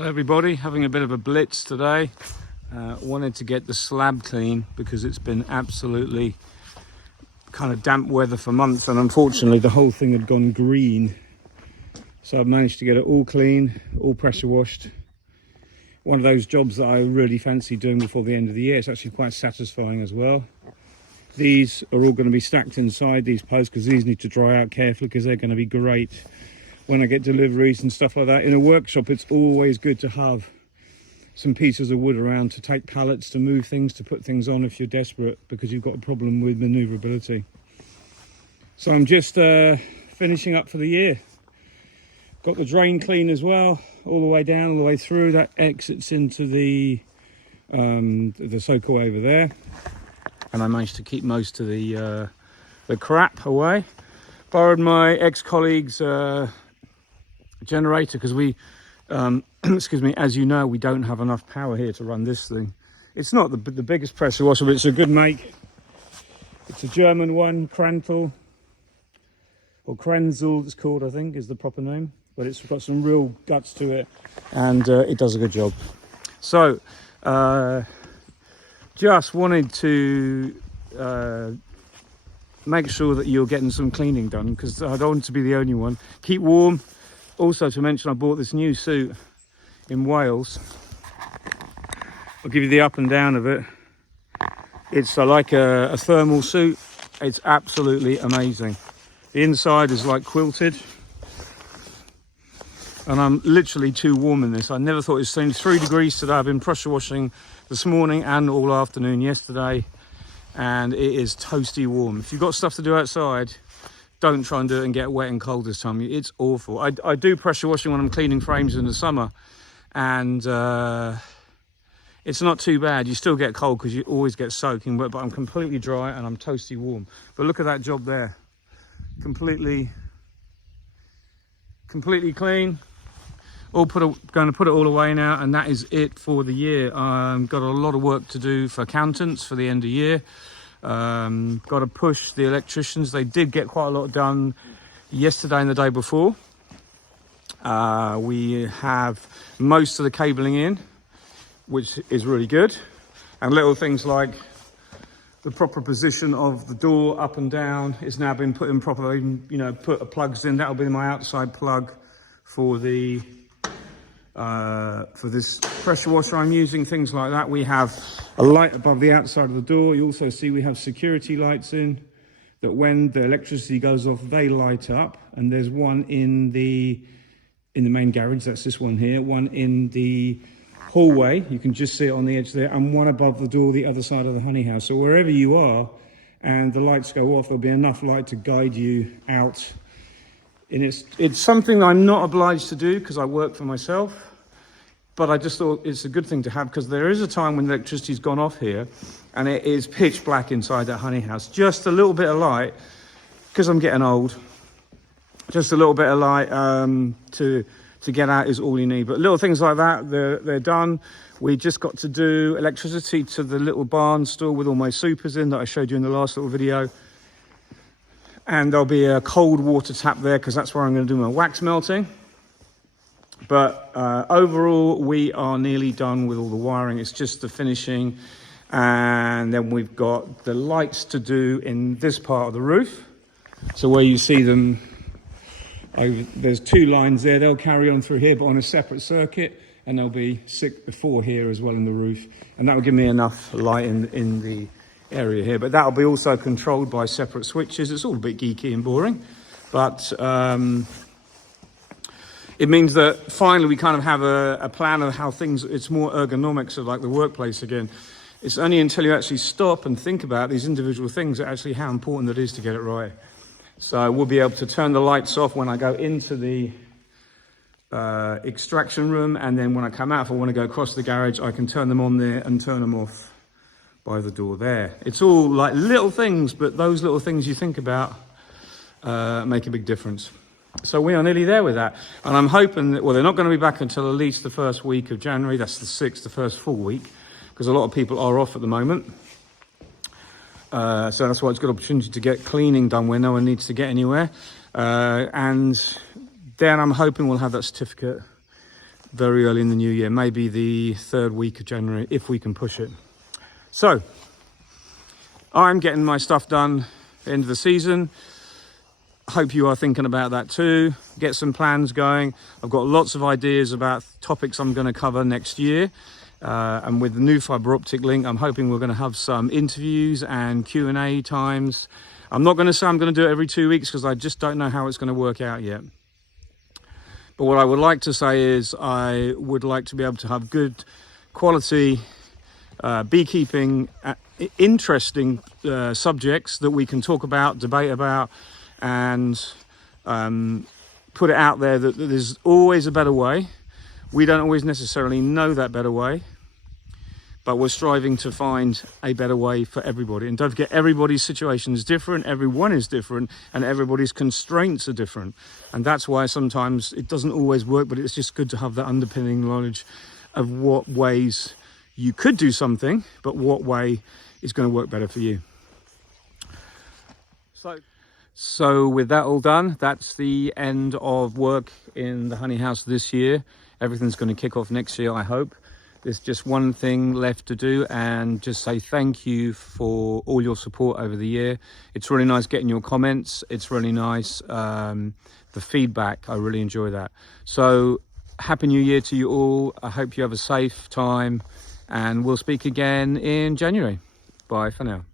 Hello everybody, having a bit of a blitz today. Wanted to get the slab clean because it's been absolutely kind of damp weather for months, and unfortunately the whole thing had gone green. So I've managed to get it all clean, all pressure washed. One of those jobs that I really fancy doing before the end of the year. It's actually quite satisfying as well. These are all going to be stacked inside these posts because these need to dry out carefully because they're going to be great when I get deliveries and stuff like that. In a workshop, it's always good to have some pieces of wood around to take pallets, to move things, to put things on if you're desperate because you've got a problem with maneuverability. So I'm just finishing up for the year. Got the drain clean as well, all the way down, all the way through. That exits into the so-called over there. And I managed to keep most of the crap away. Borrowed my ex-colleague's generator because we excuse me, as you know, we don't have enough power here to run this thing. It's not the biggest pressure washer, but it's a good make. It's a German one, Krantel, or Krenzel it's called, I think is the proper name, but it's got some real guts to it, and it does a good job. So just wanted to make sure that you're getting some cleaning done because I don't want to be the only one. Keep warm. Also to mention, I bought this new suit in Wales. I'll give you the up and down of it. It's like a thermal suit. It's absolutely amazing. The inside is like quilted. And I'm literally too warm in this. I never thought it was only 3 degrees today. I've been pressure washing this morning and all afternoon yesterday. And it is toasty warm. If you've got stuff to do outside, don't try and do it and get wet and cold this time. It's awful. I do pressure washing when I'm cleaning frames in the summer, and it's not too bad. You still get cold because you always get soaking wet, but I'm completely dry and I'm toasty warm. But look at that job there. Completely clean. Going to put it all away now, and that is it for the year. Got a lot of work to do for accountants for the end of year. Got to push the electricians. They did get quite a lot done yesterday and the day before. We have most of the cabling in, which is really good, and little things like the proper position of the door up and down is now been put in properly. You know, put plugs in. That'll be my outside plug for the for this pressure washer I'm using, things like that. We have a light above the outside of the door. You also see we have security lights in that when the electricity goes off, they light up. And there's one in the main garage, that's this one here, one in the hallway, you can just see it on the edge there, and one above the door, the other side of the honey house. So wherever you are and the lights go off, there'll be enough light to guide you out. And it's something I'm not obliged to do because I work for myself, but I just thought it's a good thing to have because there is a time when the electricity's gone off here and it is pitch black inside that honey house. Just a little bit of light, because I'm getting old, just a little bit of light to get out is all you need. But little things like that, they're done. We just got to do electricity to the little barn store with all my supers in that I showed you in the last little video. And there'll be a cold water tap there because that's where I'm going to do my wax melting. But overall, we are nearly done with all the wiring. It's just the finishing. And then we've got the lights to do in this part of the roof. So where you see them, there's 2 lines there. They'll carry on through here, but on a separate circuit. And there'll be 4 here as well in the roof. And that will give me enough light in the area here, but that'll be also controlled by separate switches. It's all a bit geeky and boring, but it means that finally we kind of have a plan of how things, it's more ergonomics of like the workplace again. It's only until you actually stop and think about these individual things that actually how important it is to get it right. So we'll be able to turn the lights off when I go into the extraction room, and then when I come out, if I want to go across the garage, I can turn them on there and turn them off by the door there. It's all like little things, but those little things you think about make a big difference. So we are nearly there with that, and I'm hoping that, well, they're not going to be back until at least the first week of January. That's the 6th, the first full week, because a lot of people are off at the moment. So that's why it's a good opportunity to get cleaning done where no one needs to get anywhere. And then I'm hoping we'll have that certificate very early in the new year, maybe the 3rd week of January, if we can push it. So I'm getting my stuff done end of the season. Hope you are thinking about that too. Get some plans going. I've got lots of ideas about topics I'm going to cover next year. And with the new fibre optic link, I'm hoping we're going to have some interviews and Q&A times. I'm not going to say I'm going to do it every 2 weeks because I just don't know how it's going to work out yet. But what I would like to say is I would like to be able to have good quality beekeeping, interesting subjects that we can talk about, debate about, and put it out there that there's always a better way. We don't always necessarily know that better way, but we're striving to find a better way for everybody. And don't forget, everybody's situation is different, everyone is different, and everybody's constraints are different. And that's why sometimes it doesn't always work, but it's just good to have that underpinning knowledge of what ways you could do something, but what way is going to work better for you. So with that all done, that's the end of work in the honey house this year. Everything's going to kick off next year, I hope. There's just one thing left to do, and just say thank you for all your support over the year. It's really nice getting your comments. It's really nice, the feedback. I really enjoy that. So Happy New Year to you all. I hope you have a safe time, and we'll speak again in January. Bye for now.